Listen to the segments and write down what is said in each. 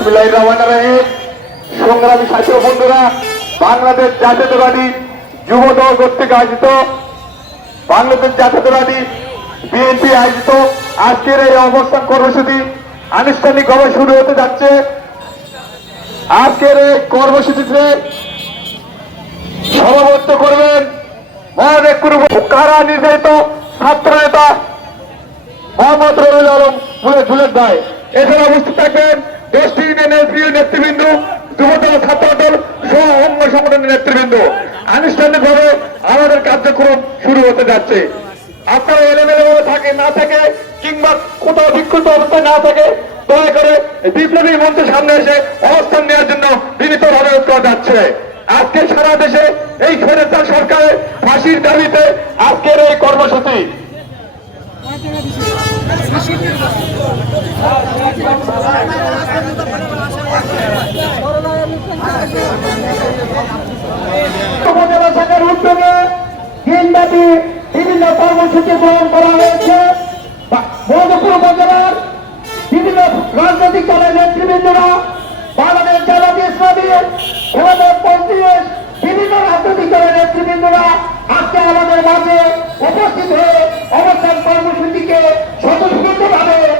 বিসমিল্লাহ রহমান রহিম সংগ্রামী ছাত্র বন্ধুরা, বাংলাদেশ জাতীয়তাবাদী যুব দল কর্তৃক আয়োজিত, বাংলাদেশ জাতীয়তাবাদী বিএনপি আয়োজিত আজকের এই অবস্থান কর্মসূচি আনুষ্ঠানিকভাবে শুরু হতে যাচ্ছে। আজকের এই কর্মসূচিতে করবেন কারা নির্ধারিত ছাত্র নেতা? মোহাম্মদ রবিউল আলম দায় এখানে উপস্থিত থাকবেন প্রিয় নেতৃবৃন্দ, যুবদল, ছাত্রদল সহ অঙ্গ সংগঠনের নেতৃবৃন্দ। আনুষ্ঠানিকভাবে আমাদের কার্যক্রম শুরু হতে যাচ্ছে। আপনারা এলেমেলে ভাবে থাকে না থাকে কিংবা কোথাও বিক্ষুব্ধ অবস্থায় না থাকে দয়া করে বিপ্লবী মঞ্চের সামনে এসে অবস্থান নেওয়ার জন্য বিনীতভাবে অনুরোধ করা যাচ্ছে। আজকে সারা দেশে এই স্বৈরাচার সরকারের ফাঁসির দাবিতে আজকের এই কর্মসূচি। শাখার উদ্যোগে দিনব্যাপী বিভিন্ন কর্মসূচি গ্রহণ করা হয়েছে মধুপুর উপজেলার বিভিন্ন রাজনৈতিক দলের নেতৃবৃন্দরা বাংলাদেশ জামাতি ইসলামী হেমন্ত পঞ্চেশ বিভিন্ন রাজনৈতিক দলের নেতৃবৃন্দরা আজকে আমাদের মাঝে উপস্থিত হয়ে অবস্থান কর্মসূচিকে এই জন্য বাংলাদেশ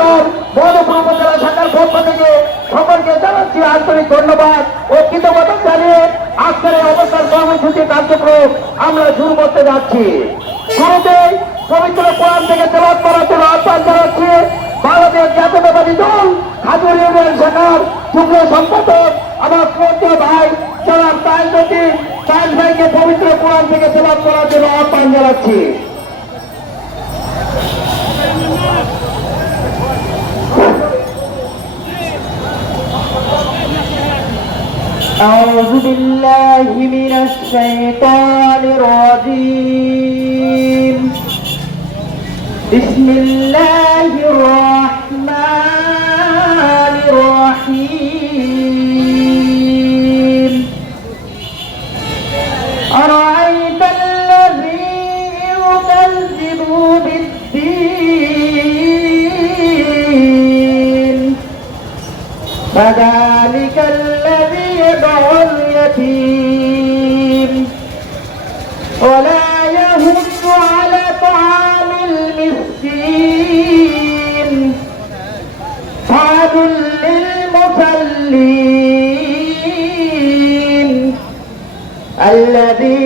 দল মধুপুর উপজেলা শাখার পক্ষ থেকে সকলকে জানাচ্ছি আন্তরিক ধন্যবাদ ও কৃতজ্ঞতা জানিয়ে আজকের অবস্থান কর্মসূচি কার্যক্রম আমরা শুরু করতে যাচ্ছি। শুরুতেই পবিত্র কোরআন থেকে তেলাপ করার জন্য আহ্বান জানাচ্ছি, বাংলাদেশ জাতীয়তাবাদী দল, হাজুর ইউনিয়ন শাখার যুগ্ম সম্পাদক, আমার শ্রদ্ধেয় ভাই, জনাব ভাইকে পবিত্র কোরআন থেকে তেলাপ করার জন্য আহ্বান জানাচ্ছি। أعوذ بالله من الشيطان الرجيم. بسم الله الرحمن الرحيم. أرأيت الذي يكذب بالدين؟ فذلك الذي اليتيم. ولا يهد على طعام المسكين. فعد للمصلين. الذين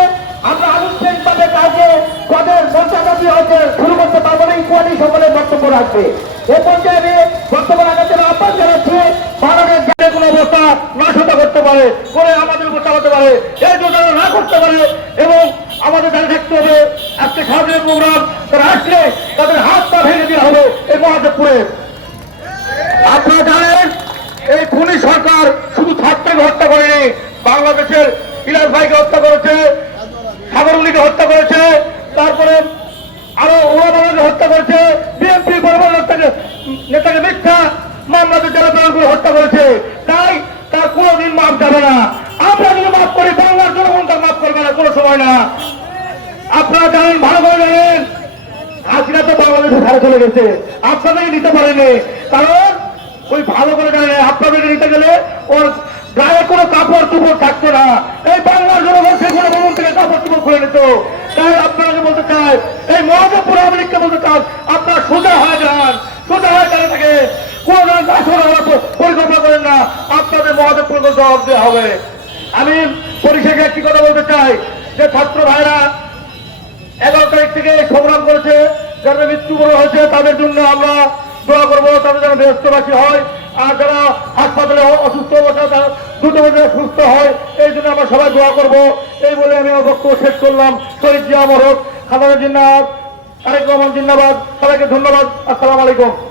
রাখবে। এ পর্যায়ে বক্তব্য রাখার আহ্বান জানাচ্ছি, বাংলাদেশ যে কোনো অবস্থা নাশতা করতে পারে করে আমাদের উপর চালাতে পারে, এই যোজনা না করতে পারে, এবং আমাদের জানে থাকতে হবে, আজকে সাহায্যের প্রোগ্রাম তারা আসলে তাদের হাত পা ভেঙে দেওয়া হবে এই মহাদেবপুরে। আপনারা জানেন, এই খুনি সরকার শুধু ছাত্রকে হত্যা করেনি, বাংলাদেশের ইলাস ভাইকে হত্যা করেছে, সাগরুলিকে হত্যা করেছে, তারপরে আরও ওরাবাকে হত্যা করেছে নেতাকে মিথ্যা মামলাতে জনগণগুলো হত্যা করেছে, তাই তার কোনোদিন মাফ যাবে না। আমরা যদি মাফ করি, বাংলার জনগণ তার মাফ করবে না, কোনো সময় না। আপনারা জানেন, ভালো করে জানেন, হাসিনা তো বাংলাদেশে ধারে চলে গেছে। আপনারাই নিতে পারেনি কারণ, ওই ভালো করে জানে আপনাদের নিতে গেলে ওর গায়ে কোনো কাপড় চুপড় থাকতো না। এই বাংলার জনগণ সেগুলো ভবন থেকে কাপড় চুপড় খুলে নিত। তাই আপনাকে বলতে চাই, এই মহাজপুর আমেরিকা বলতে চান আপনারা সোজা হয়ে যান সোজা হয়ে যান থেকে কোন ধরনের আসন আমরা প- পরিকল্পনা করেন না। আপনাদের মহাজপুর জবাব দেওয়া হবে। আমি পরিশেষে একটি কথা বলতে চাই? যে ছাত্র ভাইরা এগারো তারিখ থেকে সংগ্রাম করেছে, যাদের মৃত্যুবরণ হয়েছে, তাদের জন্য আমরা দোয়া করব, তাদের যেন ব্যস্তবাসী হয়। আর যারা হাসপাতালে অসুস্থ অবস্থা তারা দ্রুত সুস্থ হয়। এই জন্য আমরা সবাই দোয়া করব। এই বলে আমি আমার বক্তব্য শেষ করলাম। শহীদ জিয়া মরক খাদানা জিন্নাবাদ তারেক রহমান জিন্নাবাদ, সবাইকে ধন্যবাদ। আসসালামু আলাইকুম।